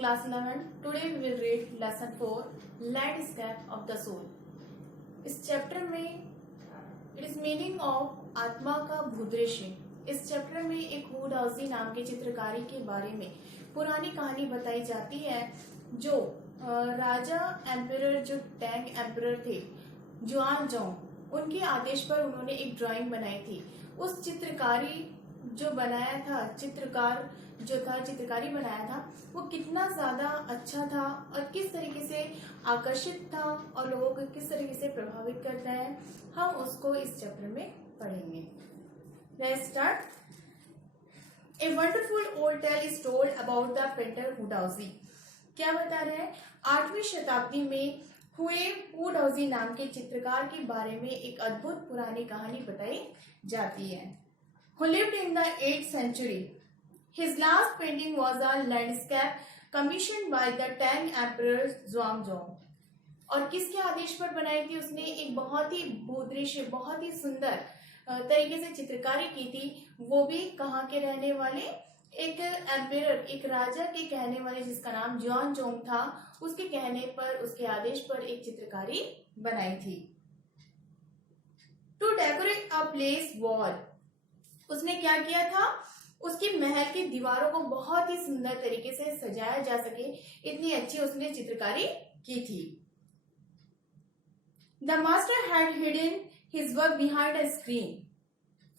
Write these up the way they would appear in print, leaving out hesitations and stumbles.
Class 11. Today we will read Lesson 4, Landscape of the Soul. इस chapter में it is meaning of आत्मा का भूदृश्य। इस चैप्टर में एक वुडाउजी नाम के चित्रकारी के बारे में पुरानी कहानी बताई जाती है। जो राजा एम्परर, जो टैंग एम्परर थे जुआन जोंग, उनके आदेश पर उन्होंने एक ड्राइंग बनाई थी। उस चित्रकारी जो बनाया था, चित्रकारी बनाया था, वो कितना ज्यादा अच्छा था और किस तरीके से आकर्षित था और लोगों को किस तरीके से प्रभावित करता है, हम उसको इस चैप्टर में पढ़ेंगे। Let's start. A wonderful old tale is told about the painter Wu Daozi. क्या बता रहे हैं? 8वीं शताब्दी में हुए वुडाउजी नाम के चित्रकार के बारे में एक अद्भुत पुरानी कहानी बताई जाती है। Who lived in the 8th century. His last painting was a landscape commissioned by the Tang Emperor Zhuangzong. और किसके आदेश पर बनाई थी उसने? एक बहुत ही भूदृश्य, बहुत ही सुंदर तरीके से चित्रकारी की थी। वो भी कहाँ के रहने वाले? एक एम्परर, एक राजा के कहने वाले जिसका नाम जुआन जोंग था, उसके कहने पर, उसके आदेश पर एक चित्रकारी बनाई थी। To decorate a place wall, उसने क्या किया था? उसकी महल की दीवारों को बहुत ही सुंदर तरीके से सजाया जा सके, इतनी अच्छी उसने चित्रकारी की थी। The master had hidden his work behind a screen,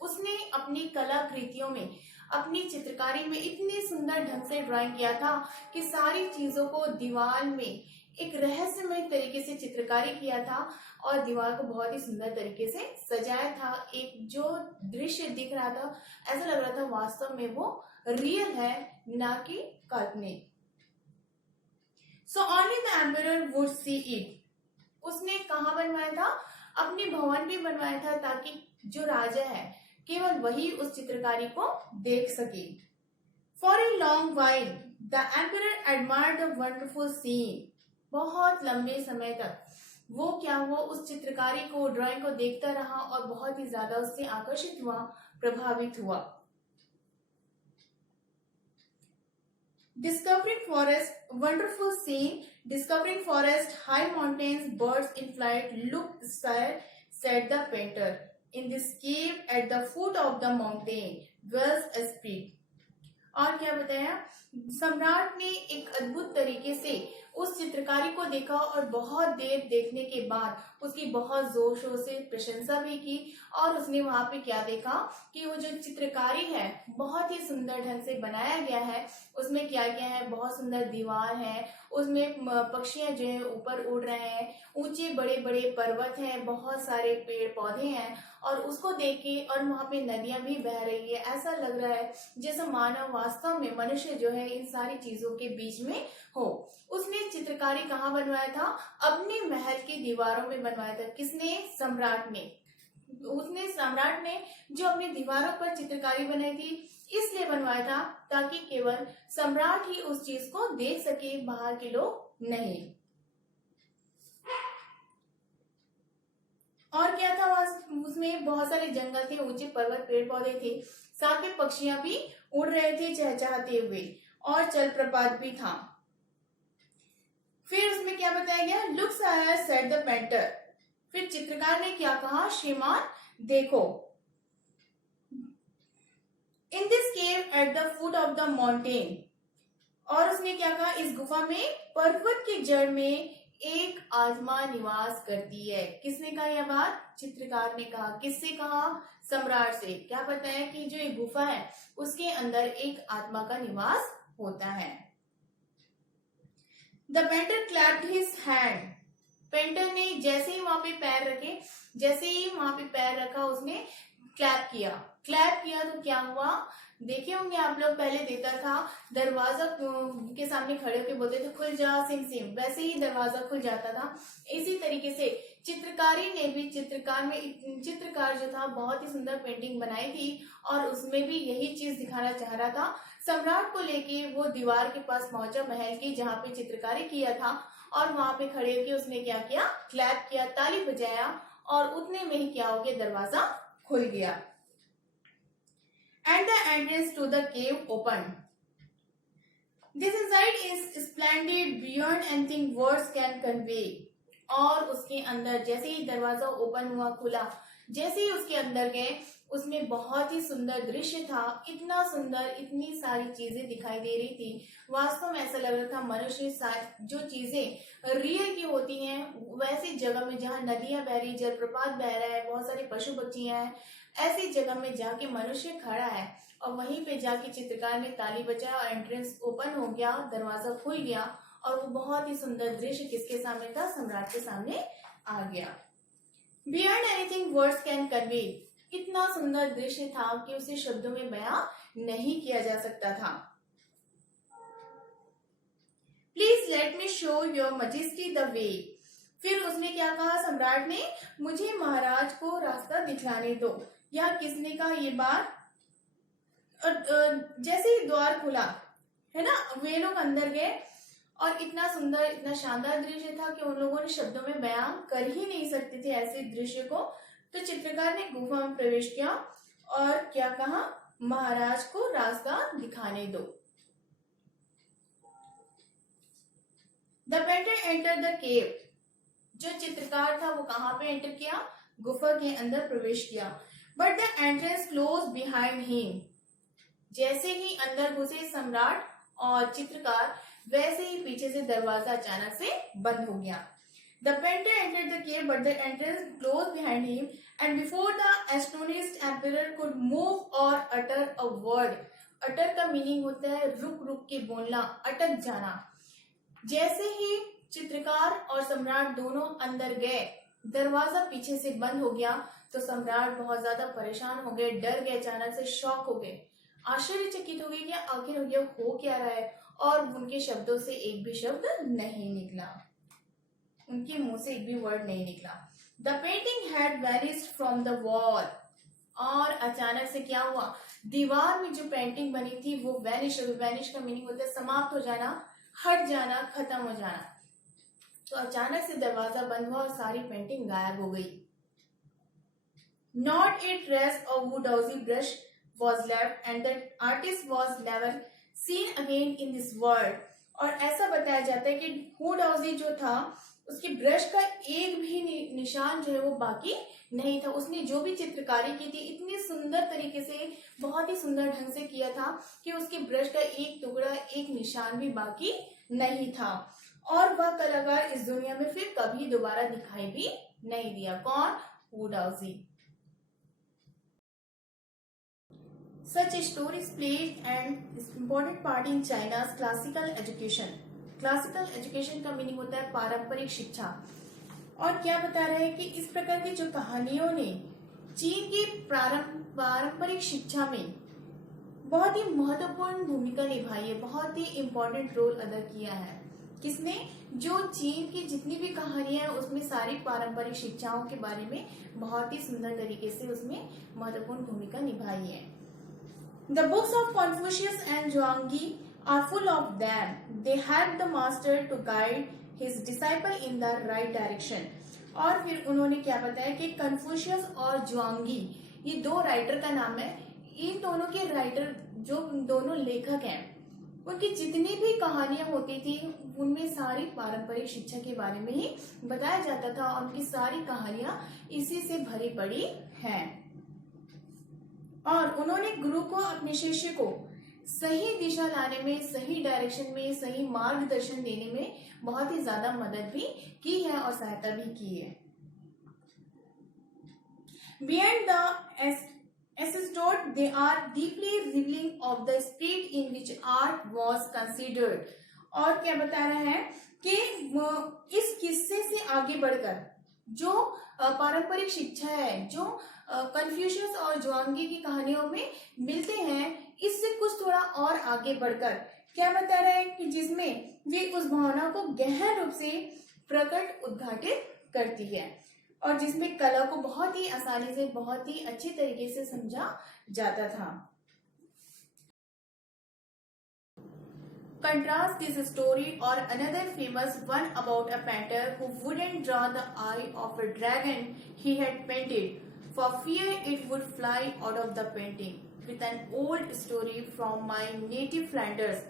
उसने अपनी कलाकृतियों में, अपनी चित्रकारी में इतने सुंदर ढंग से ड्राइंग किया था कि सारी चीजों को दीवार में एक रहस्यमय तरीके से चित्रकारी किया था और दीवार को बहुत ही सुंदर तरीके से सजाया था। एक जो दृश्य दिख रहा था, ऐसा लग रहा था वास्तव में वो रियल है, ना कि काल्पनिक। So only the emperor would see it, उसने कहाँ बनवाया था? अपने भवन में बनवाया था, ताकि जो राजा है केवल वही उस चित्रकारी को देख सके। For a long while the emperor admired the wonderful scene, बहुत लंबे समय तक वो क्या हुआ? उस चित्रकारी को, ड्राइंग को देखता रहा और बहुत ही ज्यादा उससे आकर्षित हुआ, प्रभावित हुआ। Discovering forest, wonderful scene, discovering forest, high mountains, birds in flight, look sky, said the painter, in this cave at the foot of the mountain dwells a spirit। और क्या बताया? सम्राट ने एक अद्भुत तरीके से उस चित्रकारी को देखा और बहुत देर देखने के बाद उसकी बहुत जोर शोर से प्रशंसा भी की। और उसने वहां पे क्या देखा कि वो जो चित्रकारी है बहुत ही सुंदर ढंग से बनाया गया है। उसमें क्या क्या है? बहुत सुंदर दीवार है, उसमें पक्षियां जो है ऊपर उड़ रहे हैं, ऊंचे बड़े बड़े पर्वत हैं, बहुत सारे पेड़ पौधे हैं और उसको देख के, और वहां पे नदियां भी बह रही है। ऐसा लग रहा है जैसे मानव, वास्तव में मनुष्य जो है इन सारी चीजों के बीच में हो। उसने चित्रकारी कहाँ बनवाया था? अपने महल की दीवारों में बनवाया था। किसने? सम्राट ने। सम्राट ने जो अपनी दीवारों पर चित्रकारी बनाई थी, इसलिए बनवाया था ताकि केवल सम्राट ही उस चीज को देख सके, बाहर के लोग नहीं। और क्या था? उसमें बहुत सारे जंगल थे, ऊंचे पर्वत, पेड़ पौधे थे, साथ में पक्षियां भी उड़ रहे थे चहचहाते हुए, और जलप्रपात भी था। फिर उसमें क्या बताया गया? Looks here said the painter, फिर चित्रकार ने क्या कहा? श्रीमान देखो। In this cave at the foot of the mountain, और उसने क्या कहा? इस गुफा में, पर्वत की जड़ में एक आत्मा निवास करती है। किसने कहा यह बात? चित्रकार ने कहा। किससे कहा? सम्राट से। क्या बताया कि जो एक गुफा है उसके अंदर एक आत्मा का निवास होता है। The painter clapped his hand, painter ने जैसे ही वहां पे पैर रखे, जैसे ही वहां पे पैर रखा, उसने क्लैप किया। क्लैप किया तो क्या हुआ? देखे होंगे आप लोग, पहले देता था दरवाजा के सामने खड़े होकर बोलते थे खुल जा सिम सिम, वैसे ही दरवाजा खुल जाता था। इसी तरीके से चित्रकारी ने भी, चित्रकार जो था बहुत ही सुंदर पेंटिंग बनाई थी और उसमें भी यही चीज दिखाना चाह रहा था। सम्राट को लेके वो दीवार के पास पहुंचा, महल की, जहाँ पे चित्रकारी किया था, और वहां पे खड़े होकर उसने क्या किया? क्लैप किया, ताली बजाया, और उतने में ही क्या हो गया? दरवाजा खुल गया। And the entrance to the cave open, this insight is splendid beyond anything words can convey. और उसके अंदर जैसे ही दरवाजा ओपन हुआ, खुला, जैसे ही उसके अंदर गए, उसमें बहुत ही सुंदर दृश्य था। इतना सुंदर, इतनी सारी चीजें दिखाई दे रही थी। वास्तव में ऐसा लग रहा था मनुष्य जो चीजें रियल की होती हैं, वैसी जगह में जहाँ नदियां बह रही, जलप्रपात बह रहा है, बहुत सारे पशु पक्षियां हैं, ऐसी जगह में जाके मनुष्य खड़ा है। और वहीं पे जाके चित्रकार ने ताली बजाया और एंट्रेंस ओपन हो गया, दरवाजा खुल गया और वो बहुत ही सुंदर दृश्य किसके सामने था? सम्राट के सामने आ गया। Beyond anything words can convey. इतना सुंदर दृश्य था कि उसे शब्दों में बयां नहीं किया जा सकता था। Please let me show your majesty the way. फिर उसने क्या कहा सम्राट ने? मुझे महाराज को रास्ता दिखलाने दो। यह किसने कहा ये बात? जैसे ही द्वार खुला है ना, वे लोग अंदर गए और इतना सुंदर, इतना शानदार दृश्य था कि उन लोगों ने शब्दों में बयां कर ही नहीं सकते थे ऐसे दृश्य को। तो चित्रकार ने गुफा में प्रवेश किया और क्या कहा? महाराज को रास्ता दिखाने दो। The painter enter the cave. जो चित्रकार था वो कहाँ पे एंटर किया? गुफा के अंदर प्रवेश किया। But the entrance close behind him. जैसे ही अंदर घुसे सम्राट और चित्रकार, वैसे ही पीछे से दरवाजा अचानक से बंद हो गया। The painter entered the cave, but the entrance closed behind him, and before the astonished emperor could move or utter a word. Utter का मीनिंग होता है रुक रुक के बोलना, अटक जाना। जैसे ही चित्रकार और सम्राट दोनों अंदर गए, दरवाजा पीछे से बंद हो गया, तो सम्राट बहुत ज्यादा परेशान हो गए, डर गए, अचानक से शॉक हो गए, आश्चर्यचकित हो गए कि आखिर ये हो क्या रहा है। और उनके शब्दों से एक भी शब्द नहीं निकला, उनके मुंह से एक भी वर्ड नहीं निकला। The painting had vanished from the wall. और अचानक से क्या हुआ? दीवार में जो पेंटिंग बनी थी वो वैनिश का मीनिंग होता है समाप्त हो जाना, हट जाना, खत्म हो जाना। तो अचानक से दरवाजा बंद हुआ और सारी पेंटिंग गायब हो गई। नॉट ए ट्रेस और वुडहाउसी brush was left and the artist was never seen again in this world। और ऐसा बताया जाता है कि वुडहाउसी जो था, उसके ब्रश का एक भी निशान जो है वो बाकी नहीं था। उसने जो भी चित्रकारी की थी इतनी सुंदर तरीके से, बहुत ही सुंदर ढंग से किया था कि उसके ब्रश का एक टुकड़ा, एक निशान भी बाकी नहीं था। और वह कलाकार इस दुनिया में फिर कभी दोबारा दिखाई भी नहीं दिया। कौन? वुडहाउसी। Such stories played an important part in China's classical education। Classical education का मीनिंग होता है पारंपरिक शिक्षा। और क्या बता रहे हैं कि इस प्रकार की जो कहानियों ने चीन की पारंपरिक शिक्षा में बहुत ही महत्वपूर्ण भूमिका निभाई है, बहुत ही इम्पोर्टेंट रोल अदा किया है। किसने? जो चीन की जितनी भी कहानियां हैं उसमें सारी पारंपरिक शिक्षाओं के बारे में बहुत ही सुंदर तरीके से उसमें महत्वपूर्ण भूमिका निभाई है। The books of Confucius and Zhuangzi are full of them. They help the master to guide his disciple in the right direction। और फिर उन्होंने क्या बताया कि कन्फ्यूशियस और ज्वांगी, ये दो राइटर का नाम है। इन दोनों के राइटर, जो दोनों लेखक हैं, उनकी जितनी भी कहानियां होती थी उनमें सारी पारंपरिक शिक्षा के बारे में ही बताया जाता था और उनकी सारी कहानियां इसी से भरी पड़ी हैं। और उन्होंने गुरु को, अपने शिष्य को सही दिशा लाने में, सही डायरेक्शन में, सही मार्गदर्शन देने में बहुत ही ज्यादा मदद भी की है और सहायता भी की है। Beyond the anecdote, they are deeply revealing of the spirit in which art was considered। और क्या बता रहा है कि इस किस्से से आगे बढ़कर जो पारंपरिक शिक्षा है, जो कन्फ्यूशियस और ज्वांगी की कहानियों में मिलते हैं, इससे कुछ थोड़ा और आगे बढ़कर क्या बता रहा है कि जिसमें वे उस भावना को गहन रूप से प्रकट, उद्घाटित करती है और जिसमें कला को बहुत ही आसानी से, बहुत ही अच्छी तरीके से समझा जाता था। Contrast this story or another famous one about a painter who wouldn't draw the eye of a dragon he had painted for fear it would fly out of the painting, with an old story from my native Flanders।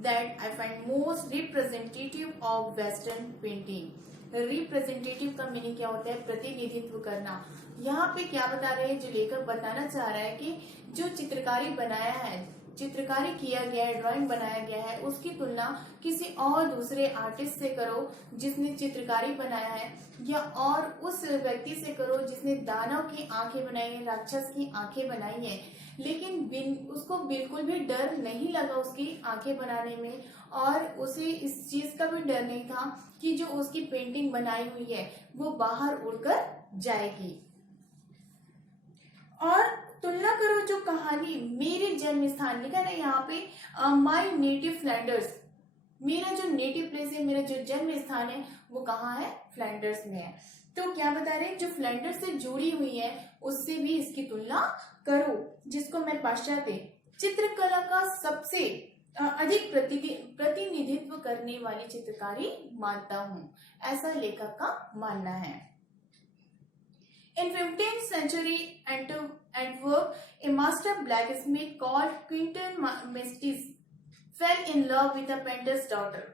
that I find most representative of Western painting. Representative का meaning क्या होता है? प्रतिनिधित्व करना। यहाँ पे क्या बता रहे हैं, जो लेखक बताना चाह रहा है कि जो चित्रकारी बनाया है, चित्रकारी किया गया है, ड्राइंग बनाया गया है, उसकी तुलना किसी और दूसरे आर्टिस्ट से करो जिसने चित्रकारी बनाया है, या और उस व्यक्ति से करो जिसने दानव की आंखें बनाई है, राक्षस की आंखें बनाई है, लेकिन उसको बिल्कुल भी डर नहीं लगा उसकी आंखें बनाने में, और उसे इस चीज का भी डर नहीं था कि जो उसकी पेंटिंग बनाई हुई है वो बाहर उड़कर जाएगी। और तुलना करो जो कहानी मेरे जन्म स्थान, लिखा है यहाँ पे माई नेटिव फ्लैंडर्स, मेरा जो नेटिव प्लेस है, मेरा जो जन्म स्थान है वो कहाँ है? फ्लैंडर्स में है। तो क्या बता रहे हैं, जो फ्लैंडर्स से जुड़ी हुई है उससे भी इसकी तुलना करो, जिसको मैं पाश्चात्य चित्रकला का सबसे अधिक प्रतिनिधित्व करने वाली चित्रकारी मानता हूँ, ऐसा लेखक का मानना है। In 15th century Antwerp, a master blacksmith called Quentin Mestis fell in love with a painter's daughter.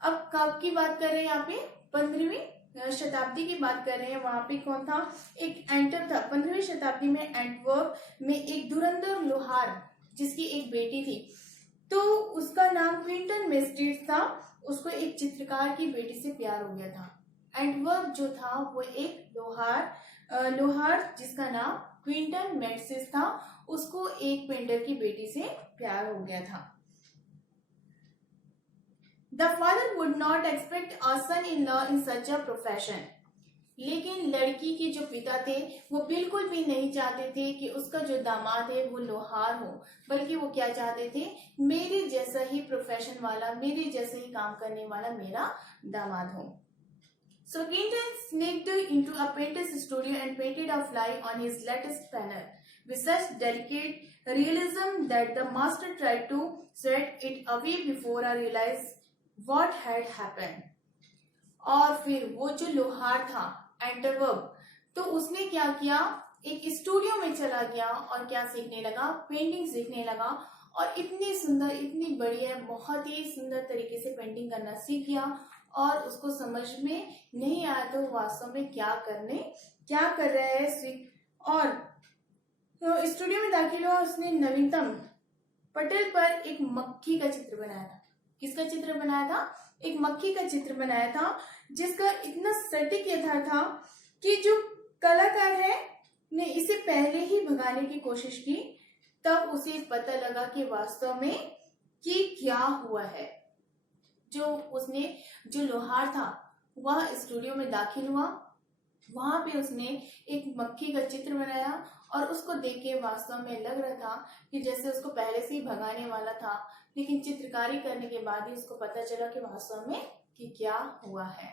अब कब की बात कर रहे हैं यहाँ पे? 15वीं शताब्दी की बात कर रहे हैं। वहां पे कौन था? एक एंटर था। 15वीं शताब्दी में एंटवर्प में एक धुरंधर लोहार जिसकी एक बेटी थी, तो उसका नाम क्विंटन मेस्टिस था। उसको एक चित्रकार की बेटी से प्यार हो गया था। एंटवर्प जो था वो एक लोहार जिसका नाम क्विंटन मेस्टिस था, उसको एक पेंटर की बेटी से प्यार हो गया था। The father would not expect a son-in-law in such a profession. लेकिन लड़की के जो पिता थे वो बिल्कुल भी नहीं चाहते थे कि उसका जो दामाद है वो लोहार हो, बल्कि वो क्या चाहते थे? मेरे जैसा ही प्रोफेशन वाला, मेरे जैसा ही काम करने वाला मेरा दामाद हो। So Quentin sneaked into a painter's studio and painted a fly on his lattice panel with such delicate realism that the master tried to sweat it away before I realized what had happened. और फिर वो जो लोहार था Antwerp, तो उसने क्या किया? एक स्टूडियो में चला गया और क्या सीखने लगा? पेंटिंग सीखने लगा, और इतनी सुंदर, इतनी बढ़िया, बहुत ही सुंदर तरीके से पेंटिंग करना सीख गया। और उसको समझ में नहीं आया तो वास्तव में क्या कर रहा है। और तो स्टूडियो में दाखिल हुआ, उसने नवीनतम पटल पर एक मक्खी का चित्र बनाया था। किसका चित्र बनाया था? एक मक्खी का चित्र बनाया था, जिसका इतना सटीक यथार्थ था कि जो कलाकार है ने इसे पहले ही भगाने की कोशिश की, तब उसे पता लगा कि वास्तव में कि क्या हुआ है। जो लोहार था वह स्टूडियो में दाखिल हुआ, वहां पे उसने एक मक्खी का चित्र बनाया, और उसको देख के वास्तव में लग रहा था कि जैसे उसको पहले से ही भगाने वाला था, लेकिन चित्रकारी करने के बाद ही उसको पता चला कि वास्तव में कि क्या हुआ है।